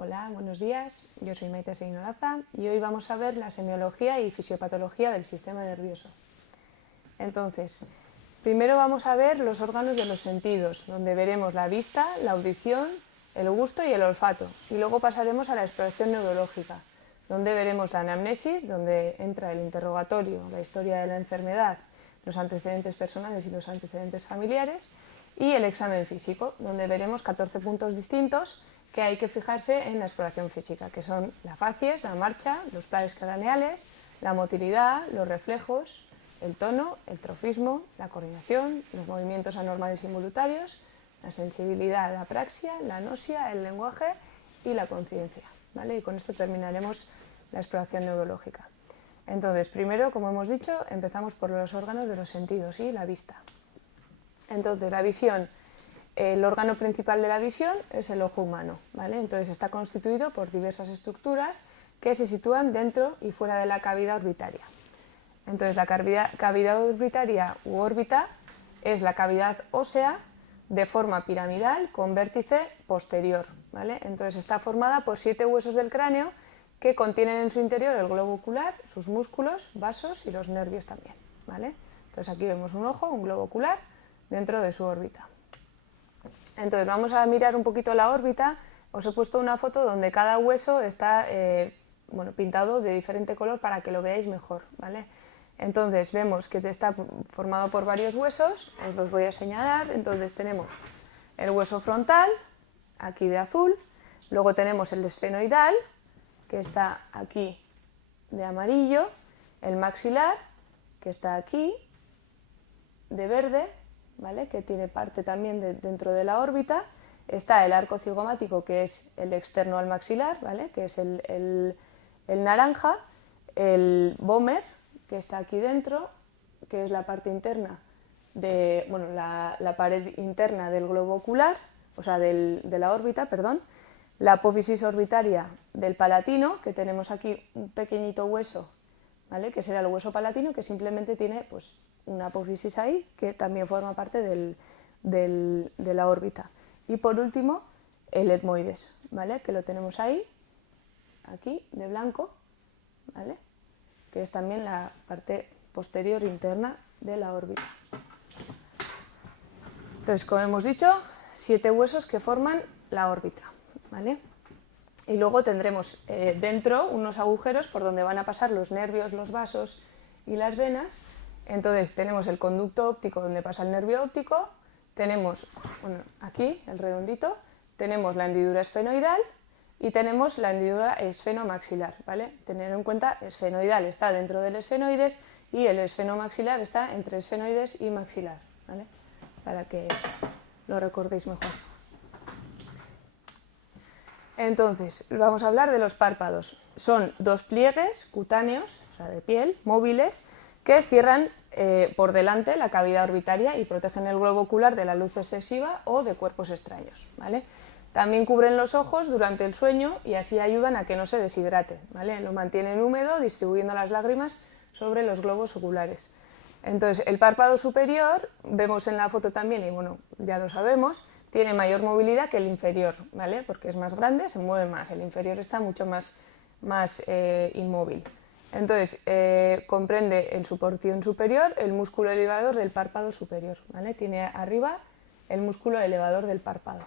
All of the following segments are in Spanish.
Hola, buenos días. Yo soy Maite Seguinolaza y hoy vamos a ver la semiología y fisiopatología del sistema nervioso. Entonces, primero vamos a ver los órganos de los sentidos, donde veremos la vista, la audición, el gusto y el olfato. Y luego pasaremos a la exploración neurológica, donde veremos la anamnesis, donde entra el interrogatorio, la historia de la enfermedad, los antecedentes personales y los antecedentes familiares, y el examen físico, donde veremos 14 puntos distintos que hay que fijarse en la exploración física, que son la facies, la marcha, los planes craneales, la motilidad, los reflejos, el tono, el trofismo, la coordinación, los movimientos anormales involuntarios, la sensibilidad, la apraxia, la anosia, el lenguaje y la conciencia, ¿vale? Y con esto terminaremos la exploración neurológica. Entonces, primero, como hemos dicho, empezamos por los órganos de los sentidos y la vista. Entonces, la visión, el órgano principal de la visión es el ojo humano, ¿vale? Entonces está constituido por diversas estructuras que se sitúan dentro y fuera de la cavidad orbitaria. Entonces, la cavidad orbitaria u órbita es la cavidad ósea de forma piramidal con vértice posterior, ¿vale? Entonces está formada por 7 huesos del cráneo que contienen en su interior el globo ocular, sus músculos, vasos y los nervios también, ¿vale? Entonces aquí vemos un ojo, un globo ocular dentro de su órbita. Entonces vamos a mirar un poquito la órbita. Os he puesto una foto donde cada hueso está pintado de diferente color para que lo veáis mejor, ¿vale? Entonces vemos que está formado por varios huesos, os los voy a señalar. Entonces tenemos el hueso frontal, aquí de azul, luego tenemos el esfenoidal, que está aquí de amarillo, el maxilar, que está aquí de verde, ¿vale? Que tiene parte también dentro de la órbita. Está el arco cigomático, que es el externo al maxilar, ¿vale? Que es el naranja, el vómer, que está aquí dentro, que es la parte interna de, la pared interna del globo ocular, o sea, de la órbita, perdón. La apófisis orbitaria del palatino, que tenemos aquí un pequeñito hueso, ¿vale? Que será el hueso palatino, que simplemente tiene pues una apófisis ahí, que también forma parte de la órbita. Y por último, el etmoides, ¿vale? Que lo tenemos ahí, aquí, de blanco, ¿vale? Que es también la parte posterior interna de la órbita. Entonces, como hemos dicho, 7 huesos que forman la órbita, ¿vale? Y luego tendremos dentro unos agujeros por donde van a pasar los nervios, los vasos y las venas. Entonces tenemos el conducto óptico donde pasa el nervio óptico, tenemos aquí el redondito, tenemos la hendidura esfenoidal y tenemos la hendidura esfenomaxilar, ¿vale? Tener en cuenta, esfenoidal está dentro del esfenoides y el esfenomaxilar está entre esfenoides y maxilar, ¿vale? Para que lo recordéis mejor. Entonces, vamos a hablar de los párpados. Son 2 pliegues cutáneos, o sea, de piel, móviles, que cierran por delante la cavidad orbitaria y protegen el globo ocular de la luz excesiva o de cuerpos extraños, ¿vale? También cubren los ojos durante el sueño y así ayudan a que no se deshidraten, ¿vale? Lo mantienen húmedo distribuyendo las lágrimas sobre los globos oculares. Entonces, el párpado superior, vemos en la foto también, y bueno, ya lo sabemos, tiene mayor movilidad que el inferior, ¿vale? Porque es más grande, se mueve más. El inferior está mucho más inmóvil. Entonces, comprende en su porción superior el músculo elevador del párpado superior, ¿vale? Tiene arriba el músculo elevador del párpado.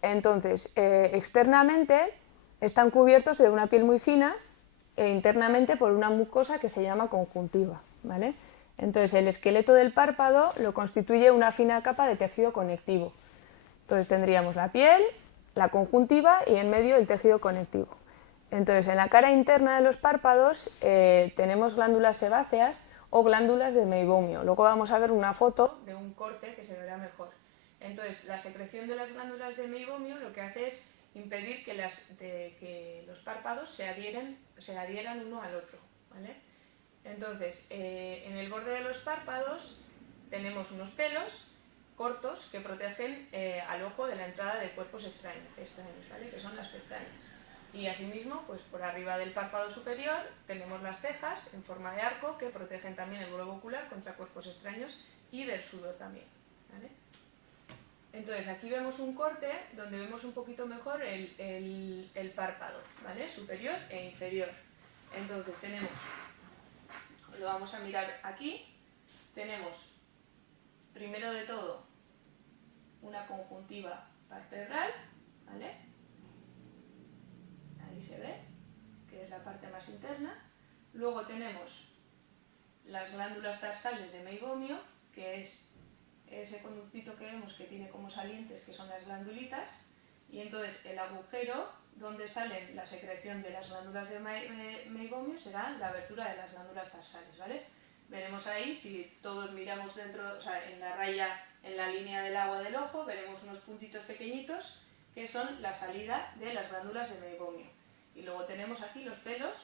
Entonces, externamente están cubiertos de una piel muy fina e internamente por una mucosa que se llama conjuntiva, ¿vale? Entonces, el esqueleto del párpado lo constituye una fina capa de tejido conectivo. Entonces, tendríamos la piel, la conjuntiva y en medio el tejido conectivo. Entonces, en la cara interna de los párpados tenemos glándulas sebáceas o glándulas de meibomio. Luego vamos a ver una foto de un corte que se verá mejor. Entonces, la secreción de las glándulas de meibomio lo que hace es impedir que los párpados se adhieran uno al otro, ¿vale? Entonces, en el borde de los párpados tenemos unos pelos cortos que protegen al ojo de la entrada de cuerpos extraños, ¿vale? Que son las pestañas. Y asimismo, pues por arriba del párpado superior tenemos las cejas en forma de arco que protegen también el globo ocular contra cuerpos extraños y del sudor también, ¿vale? Entonces aquí vemos un corte donde vemos un poquito mejor el párpado, ¿vale? Superior e inferior. Entonces tenemos, lo vamos a mirar aquí, tenemos primero de todo una conjuntiva palpebral, ¿vale? Ahí se ve, que es la parte más interna. Luego tenemos las glándulas tarsales de meibomio, que es ese conductito que vemos que tiene como salientes, que son las glandulitas, y entonces el agujero donde sale la secreción de las glándulas de meibomio será la abertura de las glándulas tarsales, ¿vale? Veremos ahí, si todos miramos dentro, o sea, en la raya, en la línea del agua del ojo, veremos unos puntitos pequeñitos que son la salida de las glándulas de meibomio. Y luego tenemos aquí los pelos,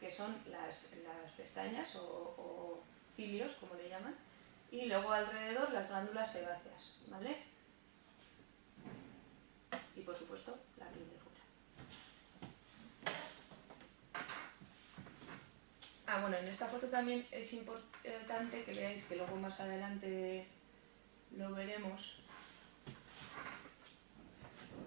que son las pestañas o cilios, como le llaman, y luego alrededor las glándulas sebáceas, ¿vale? Y por supuesto la piel de fuera. Ah, bueno, en esta foto también es importante que veáis, que luego más adelante lo veremos.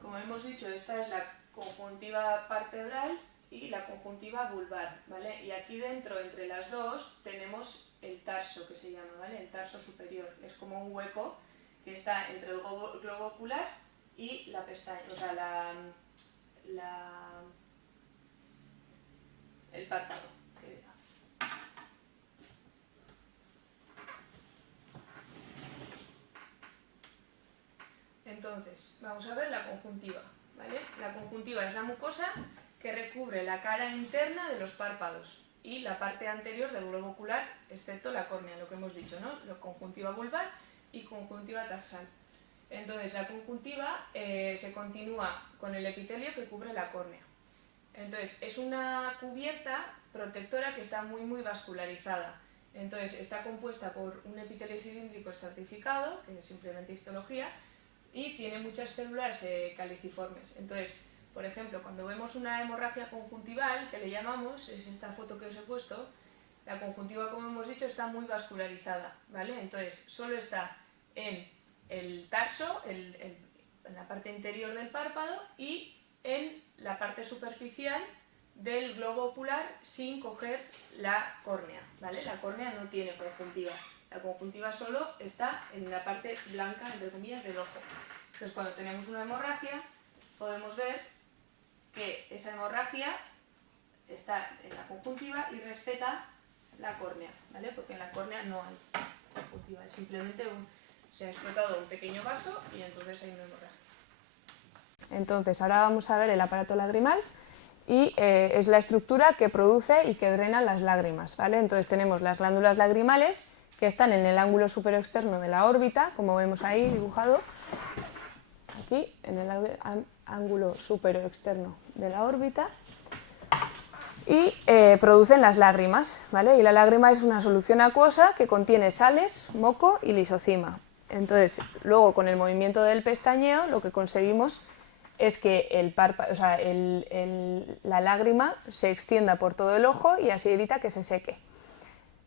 Como hemos dicho, esta es la conjuntiva palpebral y la conjuntiva vulvar, ¿vale? Y aquí dentro, entre las dos, tenemos el tarso, que se llama, ¿vale? El tarso superior. Es como un hueco que está entre el globo ocular y la pestaña, o sea, el párpado. Entonces, vamos a ver la conjuntiva, ¿vale? La conjuntiva es la mucosa que recubre la cara interna de los párpados y la parte anterior del globo ocular, excepto la córnea, lo que hemos dicho, ¿no? La conjuntiva vulvar y conjuntiva tarsal. Entonces, la conjuntiva se continúa con el epitelio que cubre la córnea. Entonces, es una cubierta protectora que está muy vascularizada. Entonces, está compuesta por un epitelio cilíndrico estratificado, que es simplemente histología, y tiene muchas células caliciformes. Entonces, por ejemplo, cuando vemos una hemorragia conjuntival, que le llamamos, es esta foto que os he puesto, la conjuntiva, como hemos dicho, está muy vascularizada, ¿vale? Entonces, solo está en el tarso, en la parte interior del párpado y en la parte superficial del globo ocular sin coger la córnea, ¿vale? La córnea no tiene conjuntiva. La conjuntiva solo está en la parte blanca, entre comillas, del ojo. Entonces, cuando tenemos una hemorragia, podemos ver que esa hemorragia está en la conjuntiva y respeta la córnea, ¿vale? Porque en la córnea no hay conjuntiva, es simplemente se ha explotado un pequeño vaso y entonces hay una hemorragia. Entonces, ahora vamos a ver el aparato lagrimal y es la estructura que produce y que drena las lágrimas, ¿vale? Entonces tenemos las glándulas lagrimales que están en el ángulo superoexterno de la órbita, como vemos ahí dibujado, aquí en el ángulo superoexterno de la órbita, y producen las lágrimas, ¿vale? Y la lágrima es una solución acuosa que contiene sales, moco y lisocima. Entonces, luego con el movimiento del pestañeo lo que conseguimos es que la lágrima se extienda por todo el ojo y así evita que se seque.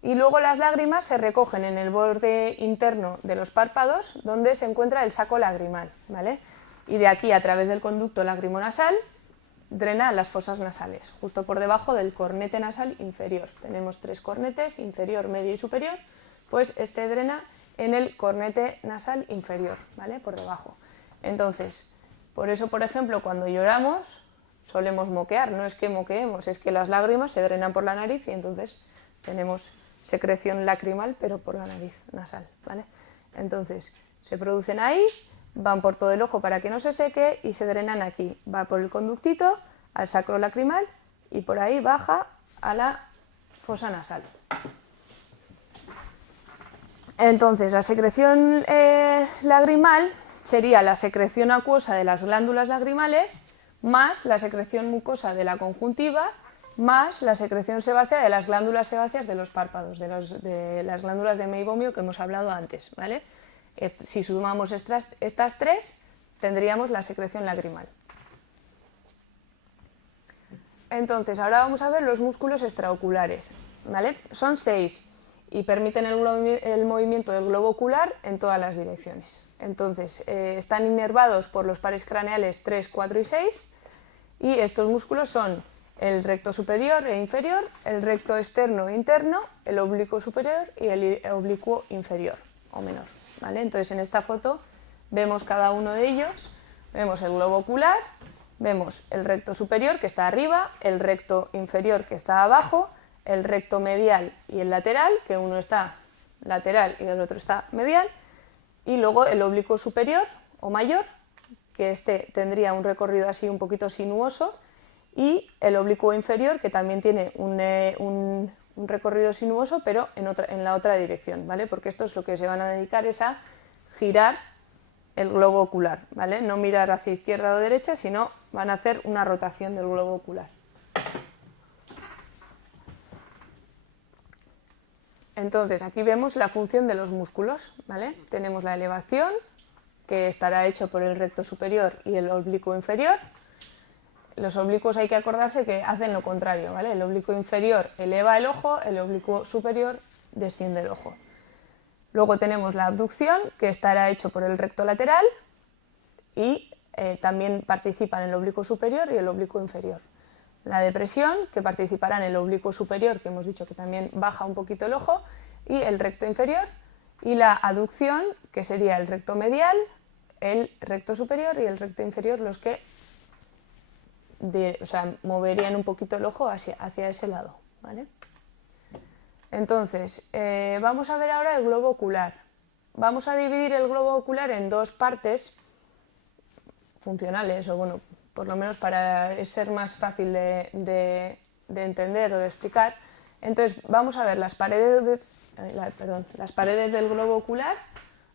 Y luego las lágrimas se recogen en el borde interno de los párpados, donde se encuentra el saco lagrimal, ¿vale? Y de aquí, a través del conducto lacrimonasal, drena las fosas nasales, justo por debajo del cornete nasal inferior. Tenemos 3 cornetes, inferior, medio y superior, pues este drena en el cornete nasal inferior, ¿vale? Por debajo. Entonces, por eso, por ejemplo, cuando lloramos solemos moquear, no es que moqueemos, es que las lágrimas se drenan por la nariz y entonces tenemos secreción lacrimal, pero por la nariz nasal, ¿vale? Entonces, se producen ahí, van por todo el ojo para que no se seque y se drenan aquí. Va por el conductito al sacro lacrimal y por ahí baja a la fosa nasal. Entonces, la secreción lagrimal sería la secreción acuosa de las glándulas lagrimales más la secreción mucosa de la conjuntiva más la secreción sebácea de las glándulas sebáceas de los párpados, de las glándulas de meibomio que hemos hablado antes, ¿vale? Si sumamos estas 3, tendríamos la secreción lagrimal. Entonces, ahora vamos a ver los músculos extraoculares, ¿vale? Son 6 y permiten el movimiento del globo ocular en todas las direcciones. Entonces, están inervados por los pares craneales 3, 4 y 6, y estos músculos son el recto superior e inferior, el recto externo e interno, el oblicuo superior y el oblicuo inferior o menor, ¿vale? Entonces, en esta foto vemos cada uno de ellos, vemos el globo ocular, vemos el recto superior que está arriba, el recto inferior que está abajo, el recto medial y el lateral, que uno está lateral y el otro está medial, y luego el oblicuo superior o mayor, que este tendría un recorrido así un poquito sinuoso, y el oblicuo inferior, que también tiene un recorrido sinuoso, pero en la otra dirección, ¿vale? Porque esto es lo que se van a dedicar, es a girar el globo ocular, ¿vale? No mirar hacia izquierda o derecha, sino van a hacer una rotación del globo ocular. Entonces, aquí vemos la función de los músculos, ¿vale? Tenemos la elevación, que estará hecho por el recto superior y el oblicuo inferior. Los oblicuos hay que acordarse que hacen lo contrario, ¿vale? El oblicuo inferior eleva el ojo, el oblicuo superior desciende el ojo. Luego tenemos la abducción, que estará hecho por el recto lateral y también participan el oblicuo superior y el oblicuo inferior. La depresión, que participará en el oblicuo superior, que hemos dicho que también baja un poquito el ojo, y el recto inferior. Y la aducción, que sería el recto medial, el recto superior y el recto inferior, los que moverían un poquito el ojo hacia ese lado, ¿vale? Entonces, vamos a ver ahora el globo ocular. Vamos a dividir el globo ocular en dos partes funcionales, o bueno, por lo menos para ser más fácil de entender o de explicar. Entonces, vamos a ver las paredes del globo ocular,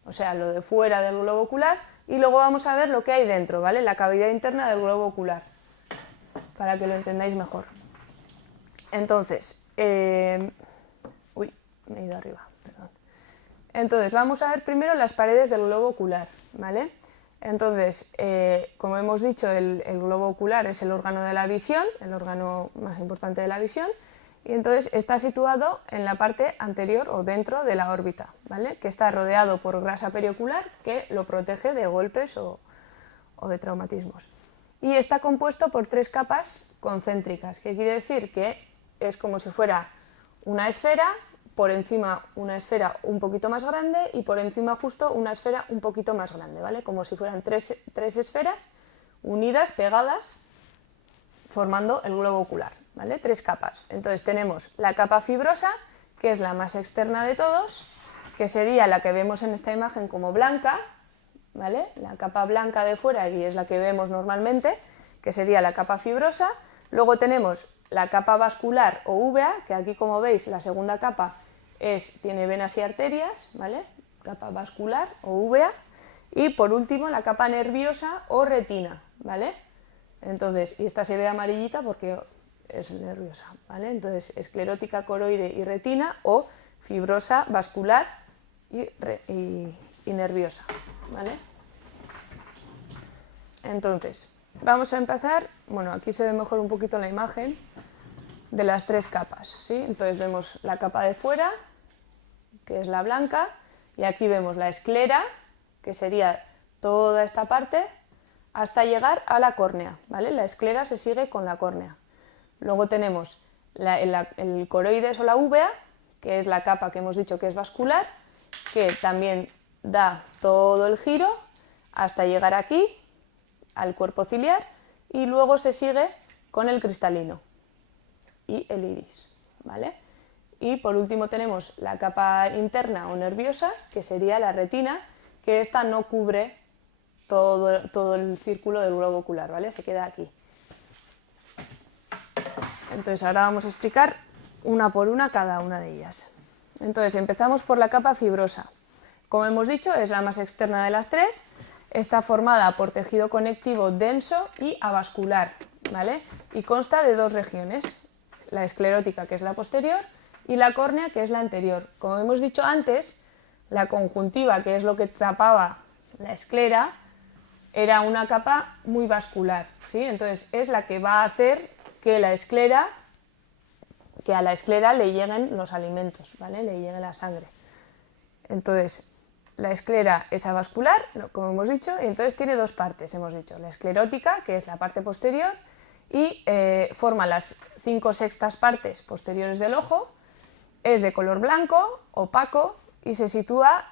o sea, lo de fuera del globo ocular, y luego vamos a ver lo que hay dentro, ¿vale? La cavidad interna del globo ocular, para que lo entendáis mejor. Entonces, uy, me he ido arriba, perdón. Entonces, vamos a ver primero las paredes del globo ocular, ¿vale? Entonces, como hemos dicho, el globo ocular es el órgano de la visión, el órgano más importante de la visión, y entonces está situado en la parte anterior o dentro de la órbita, ¿vale? Que está rodeado por grasa periocular que lo protege de golpes o de traumatismos. Y está compuesto por 3 capas concéntricas, que quiere decir que es como si fuera una esfera, por encima una esfera un poquito más grande y por encima justo una esfera un poquito más grande, ¿vale? Como si fueran tres esferas unidas, pegadas, formando el globo ocular, ¿vale? 3 capas. Entonces tenemos la capa fibrosa, que es la más externa de todos, que sería la que vemos en esta imagen como blanca, ¿vale? La capa blanca de fuera, y es la que vemos normalmente, que sería la capa fibrosa. Luego tenemos la capa vascular o úvea, que aquí, como veis, la segunda capa tiene venas y arterias, ¿vale? Capa vascular o úvea. Y por último, la capa nerviosa o retina, ¿vale? Entonces, y esta se ve amarillita porque es nerviosa, ¿vale? Entonces, esclerótica, coroide y retina, o fibrosa, vascular y nerviosa, ¿vale? Entonces, vamos a empezar, bueno, aquí se ve mejor un poquito la imagen de las 3 capas, ¿sí? Entonces vemos la capa de fuera, que es la blanca, y aquí vemos la esclera, que sería toda esta parte, hasta llegar a la córnea, ¿vale? La esclera se sigue con la córnea. Luego tenemos el coroides o la úvea, que es la capa que hemos dicho que es vascular, que también da todo el giro hasta llegar aquí, al cuerpo ciliar, y luego se sigue con el cristalino y el iris, ¿vale? Y por último tenemos la capa interna o nerviosa, que sería la retina, que esta no cubre todo el círculo del globo ocular, ¿vale? Se queda aquí. Entonces ahora vamos a explicar una por una cada una de ellas. Entonces empezamos por la capa fibrosa. Como hemos dicho, es la más externa de las 3, está formada por tejido conectivo denso y avascular, ¿vale? Y consta de 2 regiones, la esclerótica, que es la posterior, y la córnea, que es la anterior. Como hemos dicho antes, la conjuntiva, que es lo que tapaba la esclera, era una capa muy vascular, ¿sí? Entonces es la que va a hacer que la esclera que a la esclera le lleguen los alimentos, ¿vale? Le llegue la sangre. Entonces, la esclera es avascular, como hemos dicho, y entonces tiene dos partes, hemos dicho. La esclerótica, que es la parte posterior, y forma las 5/6 partes posteriores del ojo, es de color blanco, opaco, y se sitúa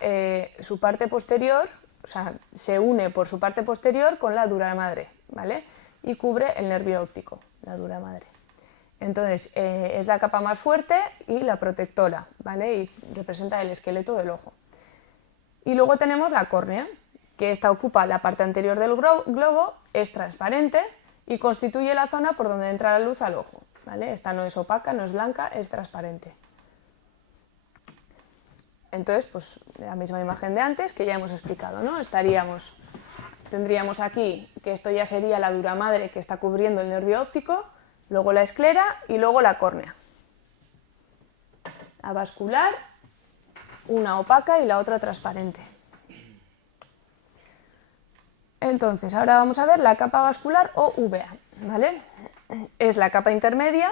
su parte posterior, o sea, se une por su parte posterior con la dura madre, ¿vale? Y cubre el nervio óptico, la dura madre. Entonces, es la capa más fuerte y la protectora, ¿vale? Y representa el esqueleto del ojo. Y luego tenemos la córnea, que esta ocupa la parte anterior del globo, es transparente y constituye la zona por donde entra la luz al ojo, ¿vale? Esta no es opaca, no es blanca, es transparente. Entonces, pues la misma imagen de antes que ya hemos explicado, ¿no? Tendríamos aquí que esto ya sería la dura madre que está cubriendo el nervio óptico, luego la esclera y luego la córnea. La vascular, una opaca y la otra transparente. Entonces, ahora vamos a ver la capa vascular o uvea, ¿vale? Es la capa intermedia,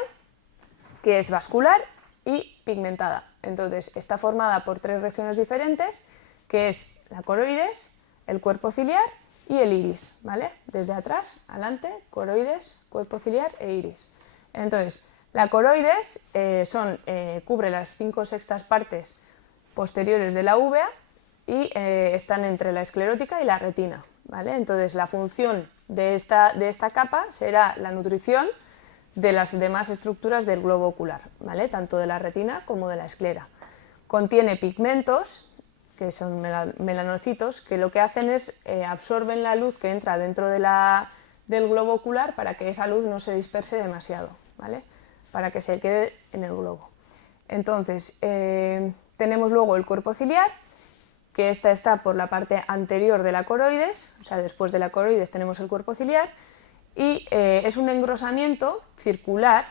que es vascular y pigmentada. Entonces, está formada por 3 regiones diferentes, que es la coroides, el cuerpo ciliar y el iris, ¿vale? Desde atrás, adelante, coroides, cuerpo ciliar e iris. Entonces, la coroides cubre las 5/6 partes posteriores de la uvea y están entre la esclerótica y la retina, ¿vale? Entonces, la función de esta capa será la nutrición de las demás estructuras del globo ocular, ¿vale? Tanto de la retina como de la esclera. Contiene pigmentos, que son melanocitos, que lo que hacen es absorben la luz que entra dentro del globo ocular para que esa luz no se disperse demasiado, ¿vale? Para que se quede en el globo. Entonces, tenemos luego el cuerpo ciliar, que esta está por la parte anterior de la coroides, o sea, después de la coroides tenemos el cuerpo ciliar, y es un engrosamiento circular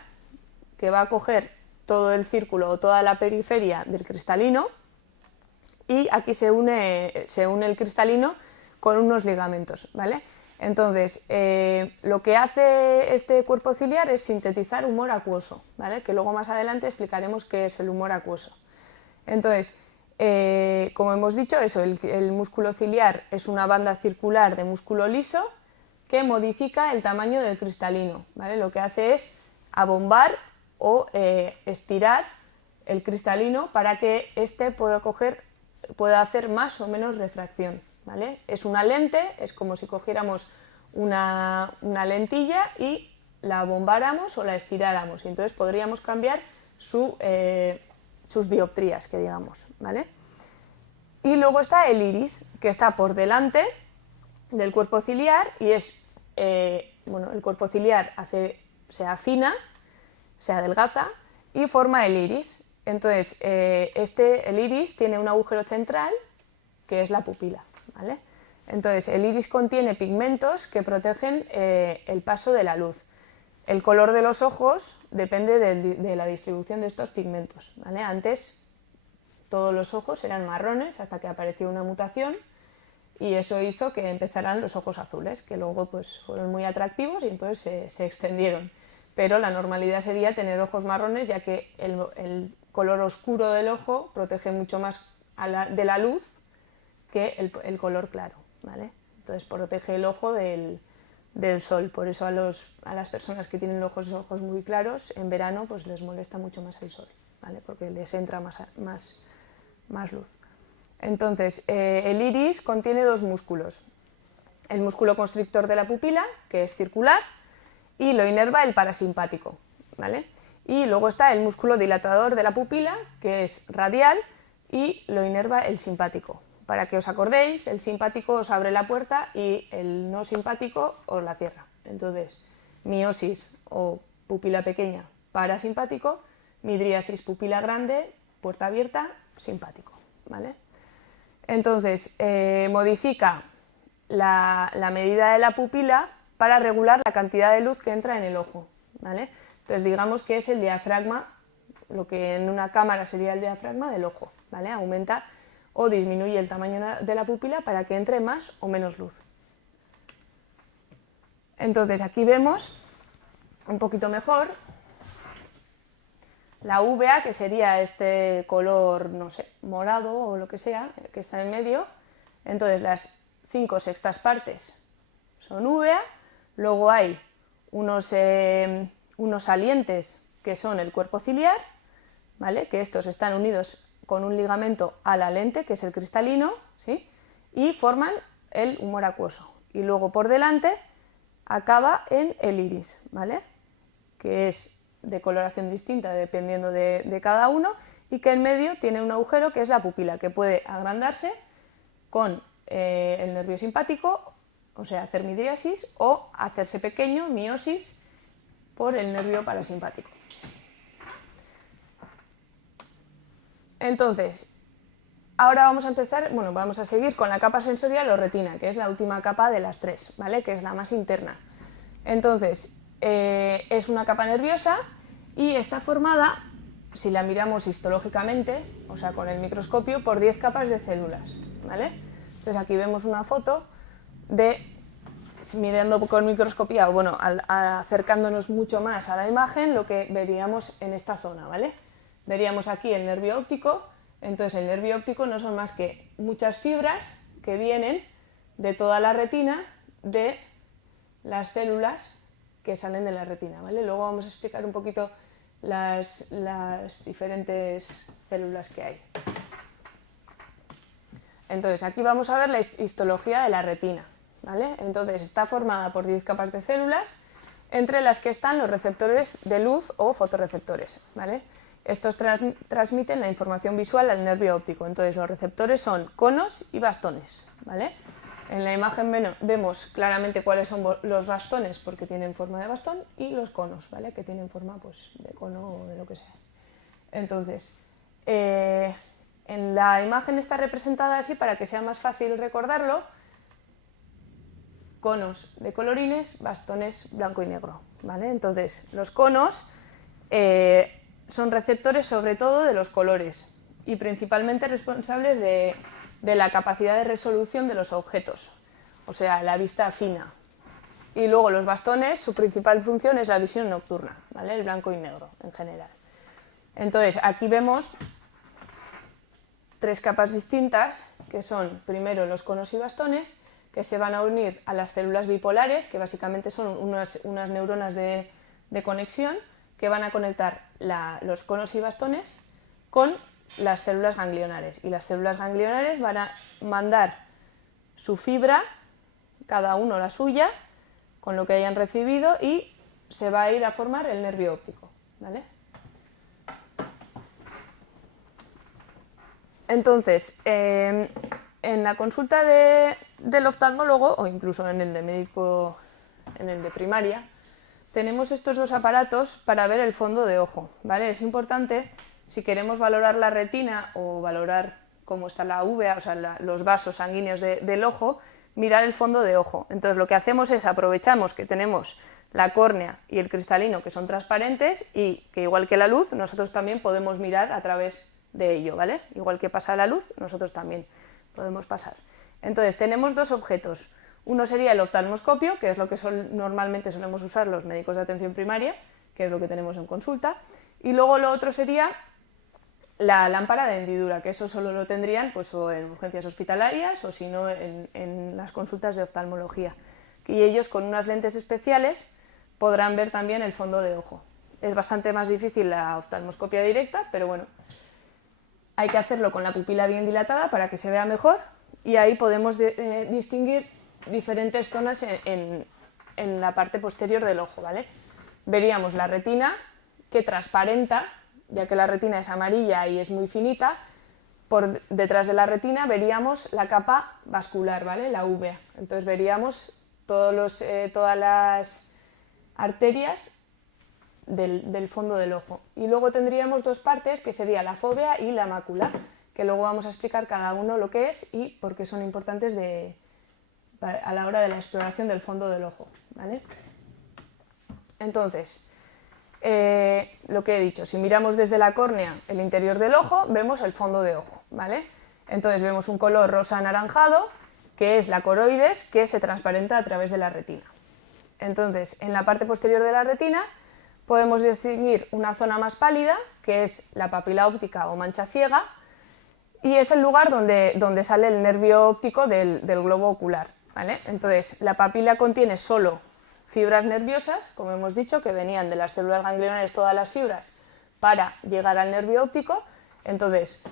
que va a coger todo el círculo o toda la periferia del cristalino, y aquí se une el cristalino con unos ligamentos, ¿vale? Entonces, lo que hace este cuerpo ciliar es sintetizar humor acuoso, ¿vale? Que luego más adelante explicaremos qué es el humor acuoso. Entonces, como hemos dicho, el músculo ciliar es una banda circular de músculo liso que modifica el tamaño del cristalino, ¿vale? Lo que hace es abombar o estirar el cristalino para que éste pueda hacer más o menos refracción, ¿vale? Es una lente, es como si cogiéramos una lentilla y la abombáramos o la estiráramos, y entonces podríamos cambiar sus dioptrías, que digamos, ¿vale? Y luego está el iris, que está por delante del cuerpo ciliar y el cuerpo ciliar se afina, se adelgaza y forma el iris. Entonces, el iris tiene un agujero central que es la pupila, ¿vale? Entonces, el iris contiene pigmentos que protegen el paso de la luz. El color de los ojos depende de la distribución de estos pigmentos, ¿vale? Antes todos los ojos eran marrones hasta que apareció una mutación y eso hizo que empezaran los ojos azules, que luego pues fueron muy atractivos y entonces se extendieron. Pero la normalidad sería tener ojos marrones, ya que el color oscuro del ojo protege mucho más de la luz que el color claro, ¿vale? Entonces protege el ojo del sol. Por eso a las personas que tienen los ojos muy claros, en verano pues les molesta mucho más el sol, ¿vale? Porque les entra más luz. Entonces, el iris contiene 2 músculos. El músculo constrictor de la pupila, que es circular, y lo inerva el parasimpático, ¿vale? Y luego está el músculo dilatador de la pupila, que es radial, y lo inerva el simpático. Para que os acordéis, el simpático os abre la puerta y el no simpático os la cierra. Entonces, miosis o pupila pequeña, parasimpático; midriasis, pupila grande, puerta abierta, simpático, ¿vale? Entonces, modifica la medida de la pupila para regular la cantidad de luz que entra en el ojo, ¿vale? Entonces, digamos que es el diafragma, lo que en una cámara sería el diafragma del ojo, ¿vale? Aumenta o disminuye el tamaño de la pupila para que entre más o menos luz. Entonces, aquí vemos un poquito mejor la uvea, que sería este color, no sé, morado o lo que sea, que está en medio. Entonces las 5/6 partes son uvea, luego hay unos salientes que son el cuerpo ciliar, ¿vale? Que estos están unidos con un ligamento a la lente, que es el cristalino, ¿sí? Y forman el humor acuoso. Y luego por delante acaba en el iris, ¿vale? Que es de coloración distinta dependiendo de cada uno, y que en medio tiene un agujero que es la pupila, que puede agrandarse con el nervio simpático, o sea, hacer midriasis, o hacerse pequeño, miosis, por el nervio parasimpático. Entonces, ahora vamos a empezar, bueno, vamos a seguir con la capa sensorial o retina, que es la última capa de las tres, ¿vale? Que es la más interna. Entonces, es una capa nerviosa y está formada, si la miramos histológicamente, o sea, con el microscopio, por 10 capas de células, ¿vale? Entonces aquí vemos una foto de, mirando con microscopía, o bueno, acercándonos mucho más a la imagen, lo que veríamos en esta zona, ¿vale? Veríamos aquí el nervio óptico. Entonces el nervio óptico no son más que muchas fibras que vienen de toda la retina, de las células que salen de la retina, ¿vale? Luego vamos a explicar un poquito las diferentes células que hay. Entonces aquí vamos a ver la histología de la retina, ¿vale? Entonces está formada por 10 capas de células, entre las que están los receptores de luz o fotorreceptores, ¿vale? Estos transmiten la información visual al nervio óptico. Entonces los receptores son conos y bastones, ¿vale? En la imagen vemos claramente cuáles son los bastones, porque tienen forma de bastón, y los conos, ¿vale? Que tienen forma, pues, de cono o de lo que sea. Entonces, en la imagen está representada así para que sea más fácil recordarlo: conos de colorines, bastones blanco y negro, ¿vale? Entonces los conos son receptores sobre todo de los colores y principalmente responsables de la capacidad de resolución de los objetos, o sea, la vista fina. Y luego los bastones, su principal función es la visión nocturna, ¿vale? El blanco y negro en general. Entonces aquí vemos 3 capas distintas, que son primero los conos y bastones, que se van a unir a las células bipolares, que básicamente son unas neuronas de conexión, que van a conectar los conos y bastones con las células ganglionares. Y las células ganglionares van a mandar su fibra, cada uno la suya, con lo que hayan recibido, y se va a ir a formar el nervio óptico, ¿vale? Entonces, en la consulta del oftalmólogo, o incluso en el de médico, en el de primaria, tenemos estos dos aparatos para ver el fondo de ojo, ¿vale? Es importante, si queremos valorar la retina o valorar cómo está la uvea, o sea, los vasos sanguíneos del ojo, mirar el fondo de ojo. Entonces lo que hacemos es aprovechamos que tenemos la córnea y el cristalino, que son transparentes, y que igual que la luz, nosotros también podemos mirar a través de ello, ¿vale? Igual que pasa la luz, nosotros también podemos pasar. Entonces tenemos dos objetos. Uno sería el oftalmoscopio, que es lo que normalmente solemos usar los médicos de atención primaria, que es lo que tenemos en consulta, y luego lo otro sería la lámpara de hendidura, que eso solo lo tendrían pues, o en urgencias hospitalarias o si no en las consultas de oftalmología. Y ellos con unas lentes especiales podrán ver también el fondo de ojo. Es bastante más difícil la oftalmoscopia directa, pero bueno, hay que hacerlo con la pupila bien dilatada para que se vea mejor, y ahí podemos distinguir diferentes zonas en la parte posterior del ojo, ¿vale? Veríamos la retina, que transparenta, ya que la retina es amarilla y es muy finita. Por detrás de la retina veríamos la capa vascular, ¿vale? La uvea. Entonces veríamos todas las arterias del fondo del ojo. Y luego tendríamos dos partes, que sería la fóvea y la mácula, que luego vamos a explicar cada uno lo que es y por qué son importantes a la hora de la exploración del fondo del ojo, ¿vale? Entonces, lo que he dicho, si miramos desde la córnea el interior del ojo, vemos el fondo de ojo, ¿vale? Entonces vemos un color rosa anaranjado, que es la coroides, que se transparenta a través de la retina. Entonces, en la parte posterior de la retina podemos distinguir una zona más pálida, que es la papila óptica o mancha ciega, y es el lugar donde sale el nervio óptico del globo ocular, ¿vale? Entonces, la papila contiene solo fibras nerviosas, como hemos dicho, que venían de las células ganglionares todas las fibras para llegar al nervio óptico. Entonces,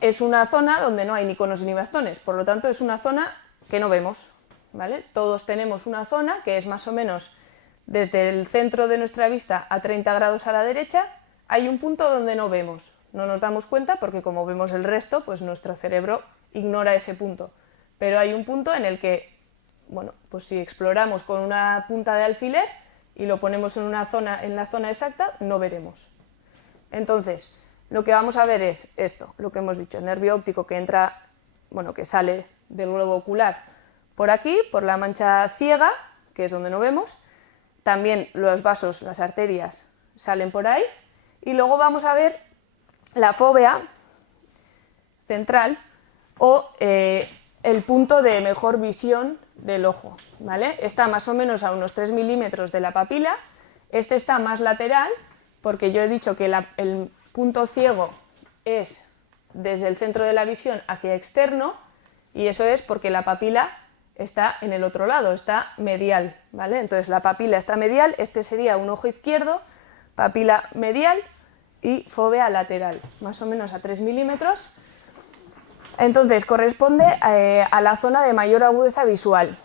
es una zona donde no hay ni conos ni bastones, por lo tanto es una zona que no vemos, ¿vale? Todos tenemos una zona que es más o menos desde el centro de nuestra vista a 30 grados a la derecha, hay un punto donde no vemos, no nos damos cuenta porque como vemos el resto, pues nuestro cerebro ignora ese punto, pero hay un punto en el que, bueno, pues si exploramos con una punta de alfiler y lo ponemos en la zona exacta, no veremos. Entonces, lo que vamos a ver es esto, lo que hemos dicho, el nervio óptico que entra, bueno, que sale del globo ocular por aquí, por la mancha ciega, que es donde no vemos. También los vasos, las arterias, salen por ahí. Y luego vamos a ver la fóvea central o el punto de mejor visión del ojo, ¿vale? Está más o menos a unos 3 milímetros de la papila. Este está más lateral, porque yo he dicho que el punto ciego es desde el centro de la visión hacia externo, y eso es porque la papila está en el otro lado, está medial, ¿vale? Entonces la papila está medial, este sería un ojo izquierdo, papila medial y fóvea lateral, más o menos a 3 milímetros. Entonces corresponde a la zona de mayor agudeza visual.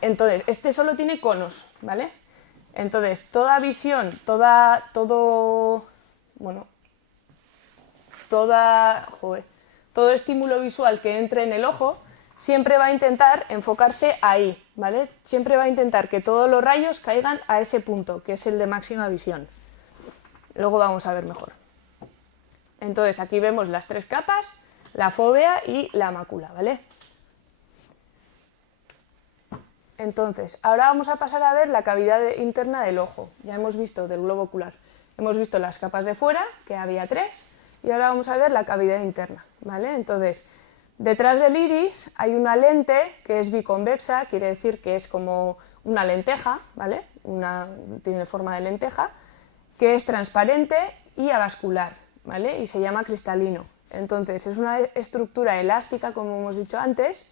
Entonces, este solo tiene conos, ¿vale? Entonces, toda visión, todo estímulo visual que entre en el ojo siempre va a intentar enfocarse ahí, ¿vale? Siempre va a intentar que todos los rayos caigan a ese punto, que es el de máxima visión. Luego vamos a ver mejor. Entonces, aquí vemos las 3 capas, la fóvea y la mácula, ¿vale? Entonces, ahora vamos a pasar a ver la cavidad interna del ojo. Ya hemos visto del globo ocular. Hemos visto las capas de fuera, que había 3, y ahora vamos a ver la cavidad interna, ¿vale? Entonces, detrás del iris hay una lente que es biconvexa, quiere decir que es como una lenteja, ¿vale? Tiene forma de lenteja, que es transparente y avascular, ¿vale? Y se llama cristalino. Entonces, es una estructura elástica, como hemos dicho antes,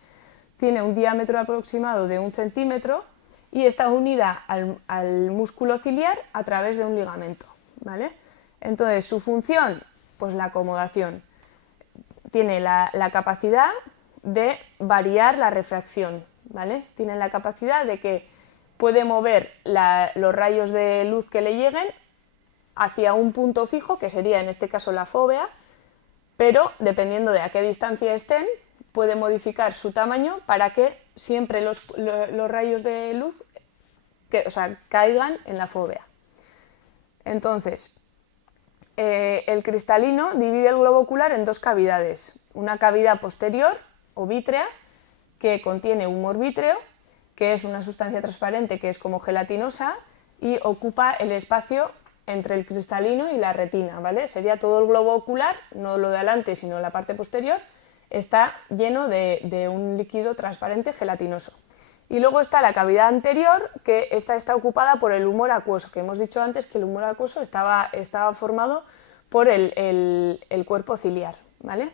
tiene un diámetro aproximado de 1 centímetro y está unida al músculo ciliar a través de un ligamento, ¿vale? Entonces, su función, pues la acomodación. Tiene la capacidad de variar la refracción, ¿vale? Tiene la capacidad de que puede mover los rayos de luz que le lleguen hacia un punto fijo, que sería en este caso la fóvea, pero dependiendo de a qué distancia estén, puede modificar su tamaño para que siempre los rayos de luz caigan en la fóvea. Entonces, el cristalino divide el globo ocular en 2 cavidades. Una cavidad posterior o vítrea, que contiene humor vítreo, que es una sustancia transparente que es como gelatinosa y ocupa el espacio entre el cristalino y la retina, ¿vale? Sería todo el globo ocular, no lo de adelante, sino la parte posterior, está lleno de un líquido transparente gelatinoso. Y luego está la cavidad anterior, que esta está ocupada por el humor acuoso, que hemos dicho antes que el humor acuoso estaba formado por el cuerpo ciliar, ¿vale?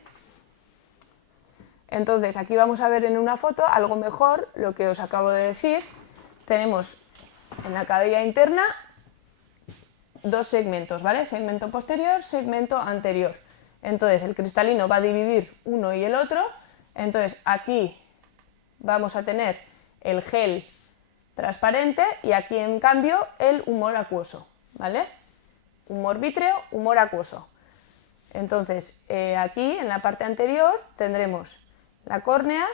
Entonces, aquí vamos a ver en una foto algo mejor lo que os acabo de decir. Tenemos en la cavidad interna 2 segmentos, ¿vale? Segmento posterior, segmento anterior. Entonces, el cristalino va a dividir uno y el otro. Entonces, aquí vamos a tener el gel transparente y aquí, en cambio, el humor acuoso, ¿vale? Humor vítreo, humor acuoso. Entonces, aquí, en la parte anterior, tendremos la córnea,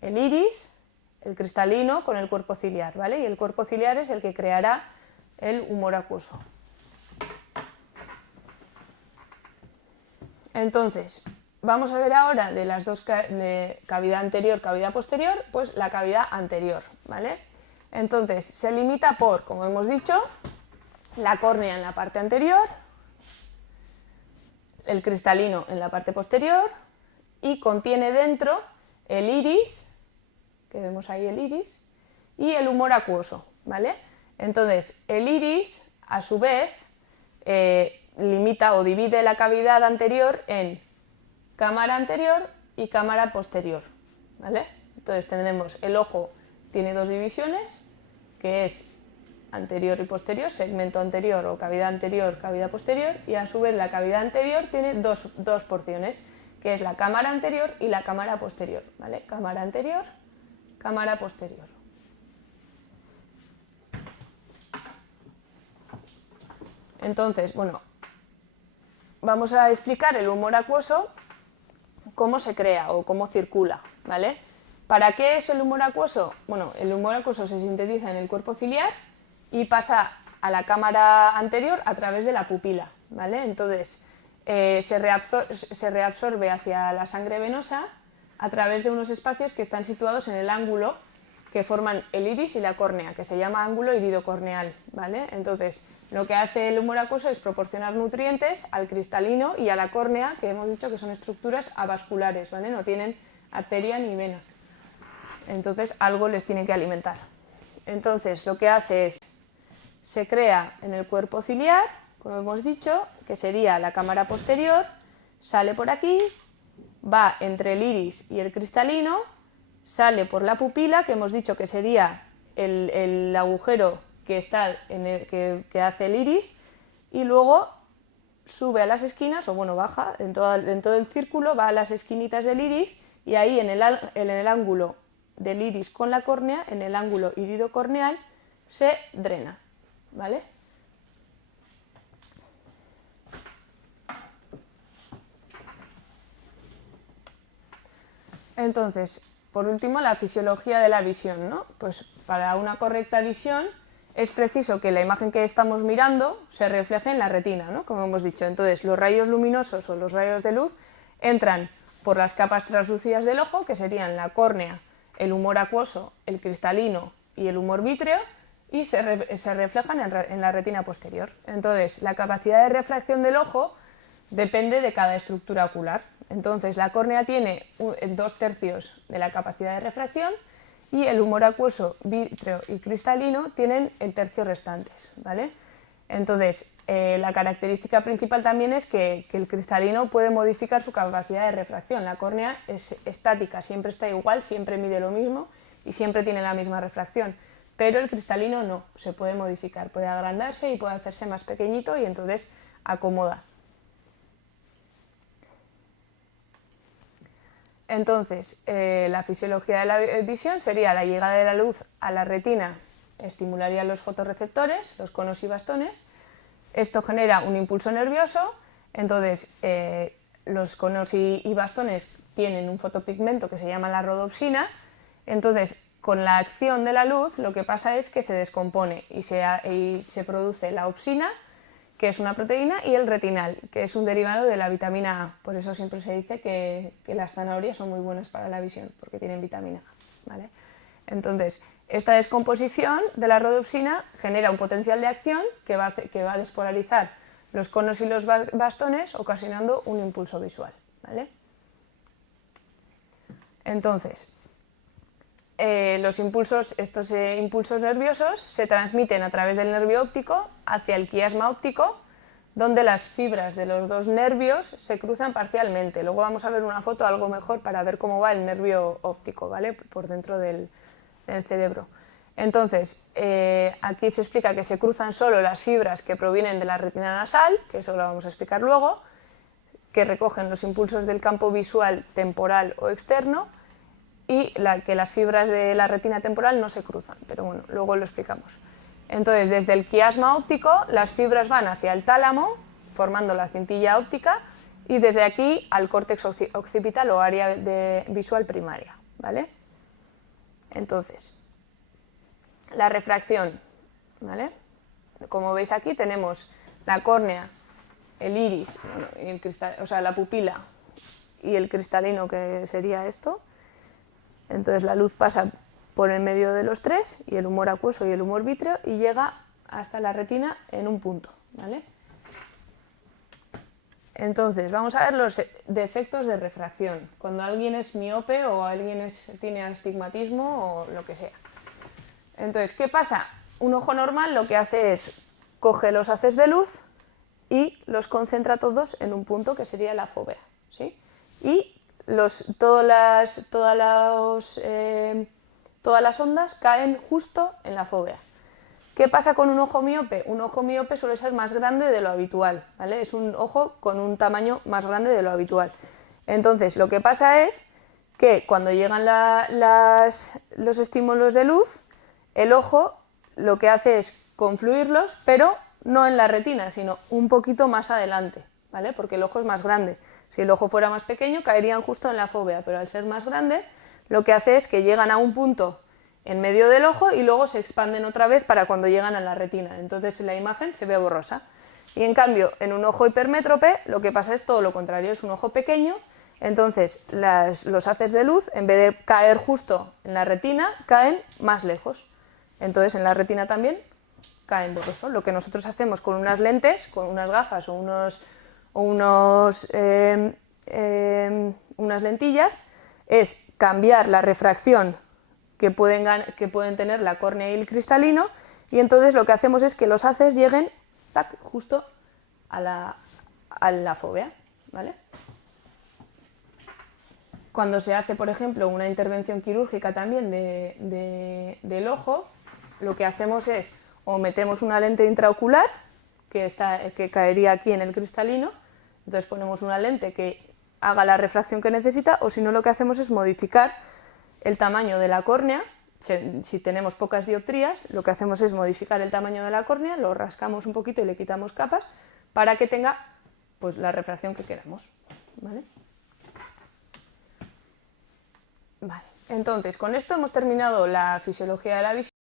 el iris, el cristalino con el cuerpo ciliar, ¿vale? Y el cuerpo ciliar es el que creará el humor acuoso. Entonces, vamos a ver ahora de las 2 de cavidad anterior, cavidad posterior, pues la cavidad anterior, ¿vale? Entonces, se limita por, como hemos dicho, la córnea en la parte anterior, el cristalino en la parte posterior y contiene dentro el iris, que vemos ahí el iris, y el humor acuoso, ¿vale? Entonces, el iris, a su vez, limita o divide la cavidad anterior en cámara anterior y cámara posterior, ¿vale? Entonces tenemos el ojo, tiene dos divisiones, que es anterior y posterior, segmento anterior o cavidad anterior, cavidad posterior, y a su vez la cavidad anterior tiene dos porciones, que es la cámara anterior y la cámara posterior, ¿vale? Cámara anterior, cámara posterior. Entonces, bueno, vamos a explicar el humor acuoso, cómo se crea o cómo circula, ¿vale? ¿Para qué es el humor acuoso? Bueno, el humor acuoso se sintetiza en el cuerpo ciliar y pasa a la cámara anterior a través de la pupila, ¿vale? Entonces, se reabsorbe hacia la sangre venosa a través de unos espacios que están situados en el ángulo que forman el iris y la córnea, que se llama ángulo iridocorneal, ¿vale? Entonces, lo que hace el humor acuoso es proporcionar nutrientes al cristalino y a la córnea, que hemos dicho que son estructuras avasculares, ¿vale? No tienen arteria ni vena. Entonces, algo les tiene que alimentar. Entonces, lo que hace es, se crea en el cuerpo ciliar, como hemos dicho, que sería la cámara posterior, sale por aquí, va entre el iris y el cristalino, sale por la pupila, que hemos dicho que sería el agujero que hace el iris, y luego sube a las esquinas, o bueno, baja en todo el círculo, va a las esquinitas del iris, y ahí en el ángulo del iris con la córnea, en el ángulo iridocorneal, se drena, ¿vale? Entonces, por último, la fisiología de la visión, ¿no? Pues para una correcta visión es preciso que la imagen que estamos mirando se refleje en la retina, ¿no? Como hemos dicho. Entonces, los rayos luminosos o los rayos de luz entran por las capas translúcidas del ojo, que serían la córnea, el humor acuoso, el cristalino y el humor vítreo, y se reflejan en la retina posterior. Entonces, la capacidad de refracción del ojo depende de cada estructura ocular. Entonces, la córnea tiene 2/3 de la capacidad de refracción y el humor acuoso, vítreo y cristalino tienen el tercio restantes, ¿vale? Entonces, la característica principal también es que el cristalino puede modificar su capacidad de refracción. La córnea es estática, siempre está igual, siempre mide lo mismo y siempre tiene la misma refracción. Pero el cristalino no, se puede modificar, puede agrandarse y puede hacerse más pequeñito y entonces acomoda. Entonces, la fisiología de la visión sería la llegada de la luz a la retina, estimularía los fotorreceptores, los conos y bastones. Esto genera un impulso nervioso, entonces los conos y bastones tienen un fotopigmento que se llama la rodopsina, entonces con la acción de la luz lo que pasa es que se descompone y se produce la opsina, que es una proteína, y el retinal, que es un derivado de la vitamina A. Por eso siempre se dice que las zanahorias son muy buenas para la visión, porque tienen vitamina A, ¿vale? Entonces, esta descomposición de la rodopsina genera un potencial de acción que va a despolarizar los conos y los bastones, ocasionando un impulso visual, ¿vale? Entonces, estos impulsos nerviosos se transmiten a través del nervio óptico hacia el quiasma óptico, donde las fibras de los dos nervios se cruzan parcialmente. Luego vamos a ver una foto algo mejor para ver cómo va el nervio óptico, ¿vale? Por dentro del cerebro. Entonces, aquí se explica que se cruzan solo las fibras que provienen de la retina nasal, que eso lo vamos a explicar luego, que recogen los impulsos del campo visual temporal o externo, y que las fibras de la retina temporal no se cruzan, pero bueno, luego lo explicamos. Entonces, desde el quiasma óptico, las fibras van hacia el tálamo, formando la cintilla óptica, y desde aquí al córtex occipital o área visual primaria, ¿vale? Entonces, la refracción, ¿vale? Como veis aquí tenemos la córnea, el iris, y la pupila y el cristalino, que sería esto. Entonces la luz pasa por el medio de los tres, y el humor acuoso y el humor vítreo, y llega hasta la retina en un punto, ¿vale? Entonces, vamos a ver los defectos de refracción, cuando alguien es miope o alguien tiene astigmatismo o lo que sea. Entonces, ¿qué pasa? un ojo normal lo que hace es coge los haces de luz y los concentra todos en un punto que sería la fóvea, ¿sí? Y todas las ondas caen justo en la fóvea. ¿Qué pasa con un ojo miope? Un ojo miope suele ser más grande de lo habitual, ¿vale? Es un ojo con un tamaño más grande de lo habitual. Entonces, lo que pasa es que cuando llegan los estímulos de luz, el ojo lo que hace es confluirlos, pero no en la retina, sino un poquito más adelante, ¿vale? Porque el ojo es más grande. Si el ojo fuera más pequeño, caerían justo en la fóvea, pero al ser más grande, lo que hace es que llegan a un punto en medio del ojo y luego se expanden otra vez para cuando llegan a la retina. Entonces la imagen se ve borrosa. Y en cambio, en un ojo hipermétrope, lo que pasa es todo lo contrario, es un ojo pequeño, entonces los haces de luz, en vez de caer justo en la retina, caen más lejos. Entonces en la retina también caen borroso. Lo que nosotros hacemos con unas lentes, con unas gafas o unas lentillas, es cambiar la refracción que pueden tener la córnea y el cristalino, y entonces lo que hacemos es que los haces lleguen justo a la fóvea, ¿vale? Cuando se hace, por ejemplo, una intervención quirúrgica también del ojo, lo que hacemos es o metemos una lente intraocular que caería aquí en el cristalino, entonces ponemos una lente que haga la refracción que necesita, o si no, lo que hacemos es modificar el tamaño de la córnea. Si tenemos pocas dioptrías, lo que hacemos es modificar el tamaño de la córnea, lo rascamos un poquito y le quitamos capas para que tenga pues la refracción que queramos, ¿vale? Vale. Entonces, con esto hemos terminado la fisiología de la visión.